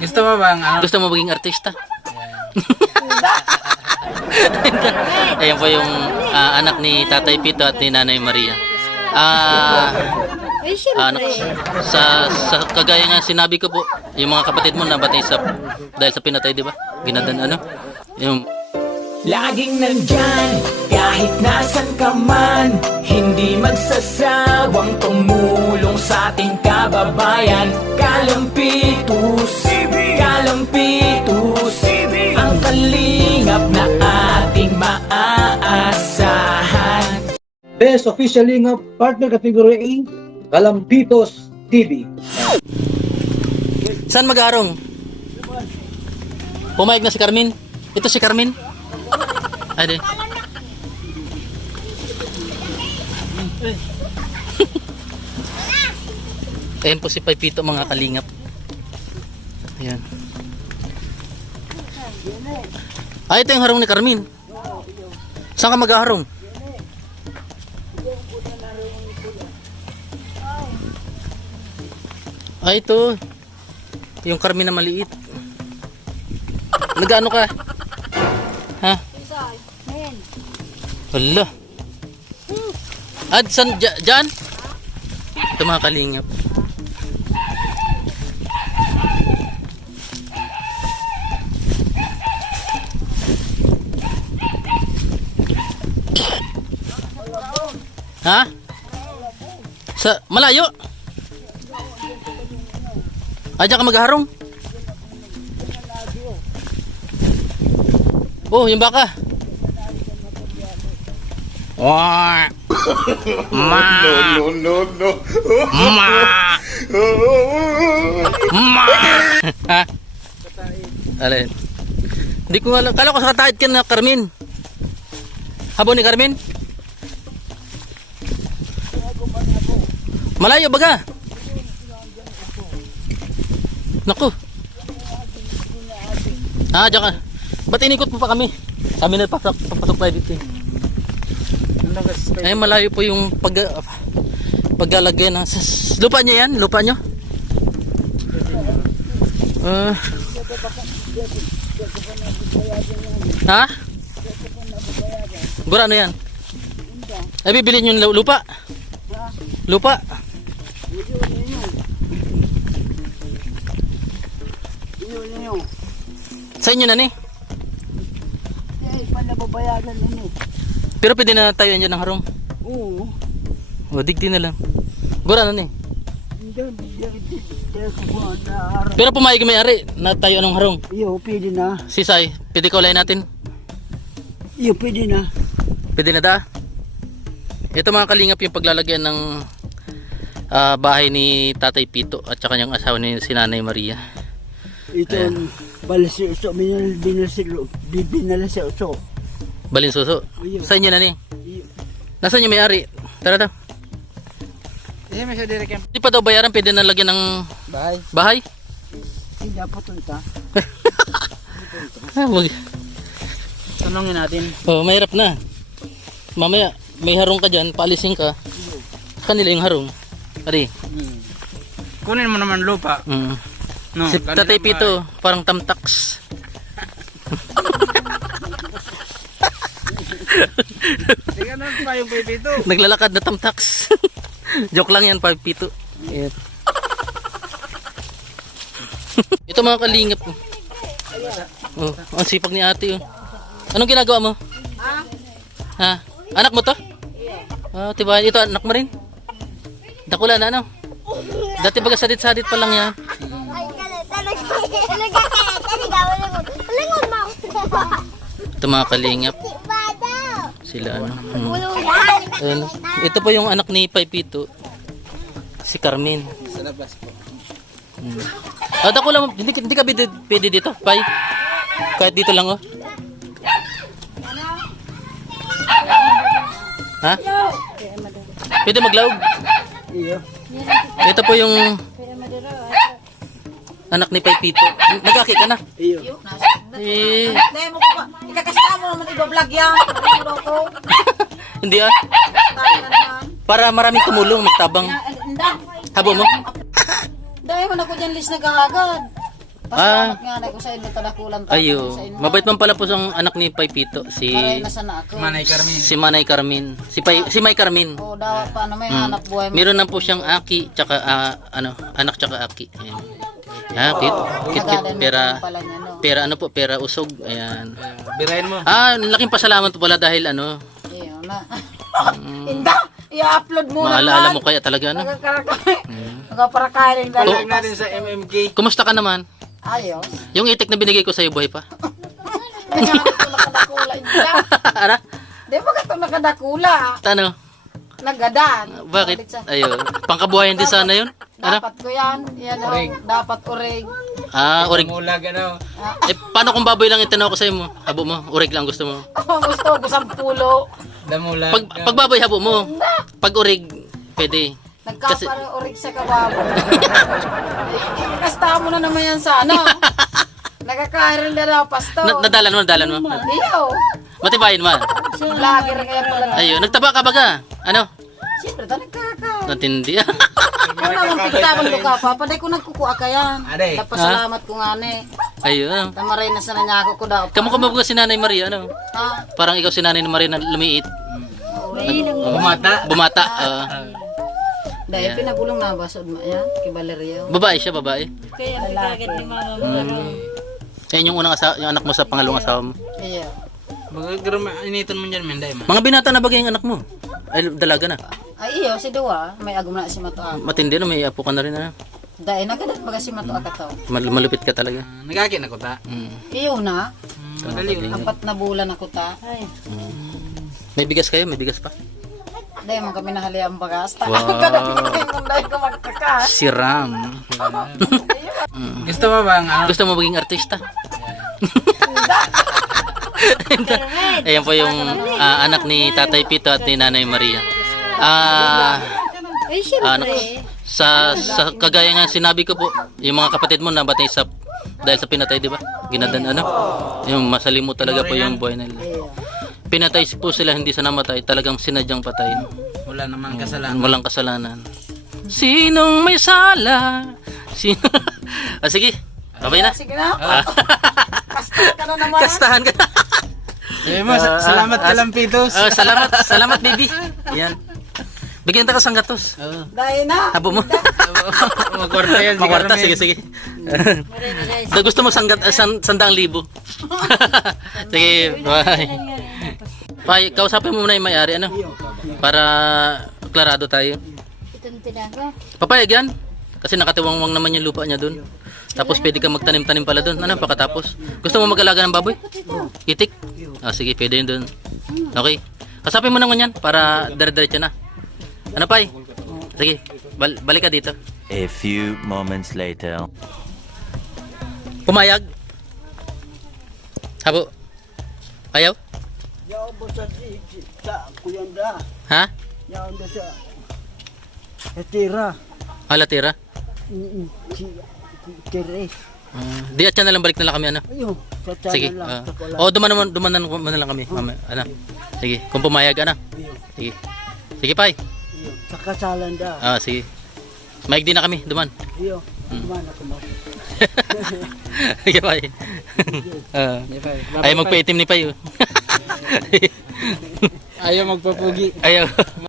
Gusto mo bang ano? Gusto mo maging artista? Ayan po yung anak ni Tatay Pito at ni Nanay Maria. Anak, sa kagaya nga sinabi ko po, yung mga kapatid mo nabatay dahil sa pinatay, di ba? Ginadan ano? Yung laging nandyan, kahit nasan ka man, hindi magsasawang tumulong sa ating kababayan. Kalampitus, Kalampitus, ang kalingap na ating maaasahan. Best Official Lingap Partner Category A, Kalampitos TV. saan mag-aarong? Pumayag na si Carmen. Ito si Carmen. Ade. Ayan po si Pipito mga kalingap. Ayan. Ito yung harong ni Carmen. Saan ka mag-aharong? Ito. Yung Carmen na maliit. Nag-ano ka? Ha? Wala. Saan? Diyan? Ito mga kalingap. Ha? Sa malayo? Diyan ka magharong? Oh, yung baka. Wah. Ma. No. Ma. Ma. Ha? Alin? Hindi ko alam. Kala ko sa katahid ka na Carmen. Habo ni Carmen? Malayo baga. Naku. Diyan ka. Ba't inikot mo pa kami? Kami na papasok tayo dito. Ay malayo po yung paglalagay ng lupa niyo yan? Lupa nyo? Ha? Gura ano yan? Ay bibili nyo yung lupa? Lupa? Sa inyo na ni? Panababayagan na ni. Pero pwede na tayo dyan ng harong? Oo. O digdi na lang. Gura na ni? Hindi. Pero pumayag may-ari na tayo ng harong. Iyo, pwede na. Sisay, pwede ka ulay natin? Iyo, pwede na. Pwede na da? Ito mga kalingap yung paglalagyan ng bahay ni Tatay Pito at saka niyang asawa ni si Nanay Maria. Ito, balasiuso, binalasiuso. Balinsuso. Sa inyo na ni? Nasaan yung may-ari? Tara daw. Hindi pa daw bayaran, pwede na lagyan ng bahay? Hindi dapat punta. Tanungin natin. Oh, mahirap na. Mamaya, may harong ka dyan, paalisin ka. Kanila yung harong. Ari. Kunin mo naman lupa. No, Si Tatay Pito, parang tamtaks. Tingnan natin pa yung Pipito. Naglalakad na tamtaks. Joke lang yan, Pipito. Yeah. Ito mga kalingap. Oh, ang sipag ni ate. Oh. Anong ginagawa mo? Ha? Anak mo to? Oh, tiba, ito anak mo rin? Dakula na ano? Dati baga sadit-sadit pa lang yan. Ito mga kalingap. Sila ano. Ayun. Ito po yung anak ni Pipito. Si Carmen. Sa labas po. Ako lang, hindi ka pwede dito, Pai. Kahit dito lang oh. Ha? Pwede maglaog. Ito po yung anak ni Pipito. Nagkaki ka na? Eh. Ikakasama mo naman i-vlog yan. Hindi ah. Para maraming tumulong, magtabang. Habo mo? Dahil mo na ko dyan list nagkakagad. Pasalamat nga na ko sa inyo talakulan ta. Ayo. Mabait man pala po ang anak ni Paypito, si Maray na sana ako. Manay Carmen. si Manay Carmen. Si May Carmen. O daw paano may hanap buhay mo. Meron na po siyang aki tsaka anak tsaka aki. Ayan. Kit pera Pala niya, no? pera ano po, pera usog. Ayan. Birahin mo. Laking pasalamat po pala dahil ano, Iyo na. Inda, i-upload mo maalala mo kaya talaga ano. Nagkaparakain na Palag natin sa MMK. Kumusta ka naman? Ayos. Yung itik na binigay ko sa iyo, buhay pa? Kaya ito nakadakula. Inda. Ano? Di ba ito nakadakula? Ano? Nagadan. Bakit? Ayo. Pangkabuhayan din sana yun? Ano? Dapat ko yan. Yan o. Dapat urig. Urig. Mulag ano. Paano kung baboy lang itanaw ko sa iyo mo? Habo mo? Urig lang gusto mo? Gusto ko sa pulo. Damulag. Pag baboy habo mo. Pag urig, pwede. Nagkapara urig sa kababo. Kasta mo na naman yan sa ano. Nagkakahirin na na pasto. Nadalan mo. Iyo. Matibayin man. Vlogger kaya pala na. Ayo, nagtaba ka baga? Ano? Siyempre, ta nagkaka. Natindi. Kung naman pagkakon ko ka pa, paday ko nagkukuha ka yan. Aday. Napasalamat ko nga ni. Ayun. Tamaray na sa nanyako ko daw. Kamu ka si Nanay Maria, ano? Ha? Parang ikaw si Nanay Maria na lumiit. Bumata. Bumata. Dahil pinagulong na ba sa yan? Kay Valerio. Babae siya, babae. Kaya nagkagat ni mama mo. Yan yung unang asawa, yung anak mo sa pangalawang asawa mo. Iya. Initan mo dyan, Menday ma. Mga binata na bagay yung anak mo. Ay, dalaga na. Ay iyo, si Dua. May agum na si Mato ako. Matindi na, may apo ka na rin na. Dahil nagadat baga si Mato ako to. Malupit ka talaga. Nagkakit na ko ta. Iyo na. Dali yun. 4 na bulan ako ta. Ay. May bigas kayo? May bigas pa? Dahil man kami nahali ang bagas. Wow. Dahil ko magkakas. Siram. Gusto mo bang ano? Gusto mo maging artista? Ayan po yung anak ni Tatay Pito at ni Nanay Maria. Sa kagaya nga sinabi ko po, yung mga kapatid mo nabatay sa dahil sa pinatay, di ba? Ginadan ano? Yung masalimot talaga po yung buhay nila. Pinatay po sila, hindi sa namatay, talagang sinadyang patayin. Wala namang kasalanan. Walang kasalanan. Sinong may sala? Sino? Sige. Okay na. Sige na. Kastahan ka na naman. Kastahan ka. Sabi mo, salamat ka lang, Pitos. Salamat baby. Yan. Bigyan ta ka sang gatos. Dahil na. Habo mo. Magkwarta yan. Magkwarta, sige. Gusto mo sandang libo. Sige, bye. Bye, kausapin mo muna yung may-ari, ano? Para klarado tayo. Papayag yan. Kasi nakatiwangwang naman yung lupa niya dun. Tapos pwede ka magtanim-tanim pala dun. Ano, pakatapos. Gusto mo mag-alaga ng baboy? Itik? Sige, pwede yun dun. Okay. Kasapin mo naman yan para dire-diretso na. Ano, Pay? Sige, balik ka dito. A few moments later. Pumayag? Habo? Ayaw? Yaw mo sa kuyanda. Ha? Yaw mo sa tira. Latira? Tira. Di at yan na lang, balik na lang kami, ano? Ayun. Sa Sige. lang. Duman na lang kami. Ano? Sige, kung pumayag, ano? Sige. Sige, Pay. Sa kasalan da. Sige. Maig din na kami, duman. Iyo. Kumana ko mo. Sige, Pay. Ayaw magpaitim ni Pay. Ayaw magpapugi. Ayaw.